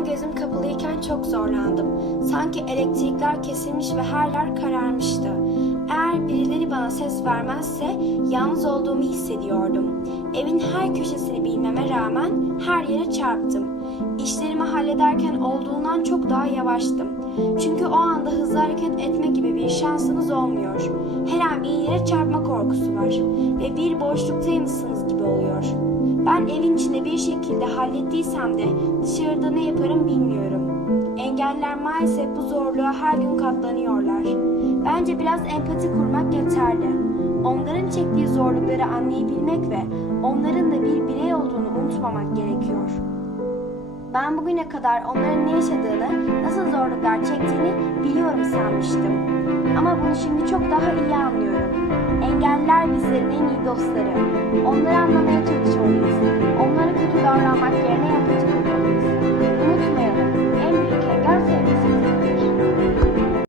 Ben gözüm kapalıyken çok zorlandım. Sanki elektrikler kesilmiş ve her yer kararmıştı. Eğer birileri bana ses vermezse yalnız olduğumu hissediyordum. Evin her köşesini bilmeme rağmen her yere çarptım. İşlerimi hallederken olduğundan çok daha yavaştım. Çünkü o anda hızlı hareket etme gibi bir şansınız olmuyor. Her an bir yere çarpma korkusu var ve bir boşluktaymışsınız gibi oluyor. Ben evin içinde bir şekilde hallettiysem de dışarıda ne yaparım bilmiyorum. Engeller maalesef bu zorluğa her gün katlanıyorlar. Bence biraz empati kurmak yeterli. Onların çektiği zorlukları anlayabilmek ve onların da bir birey olduğunu unutmamak gerekiyor. Ben bugüne kadar onların ne yaşadığını, nasıl zorluklar çektiğini biliyorum sanmıştım. Ama bunu şimdi çok daha iyi anlıyorum. Engeller bizlerin en iyi dostları. Onları anlamaya Mas Jenny yang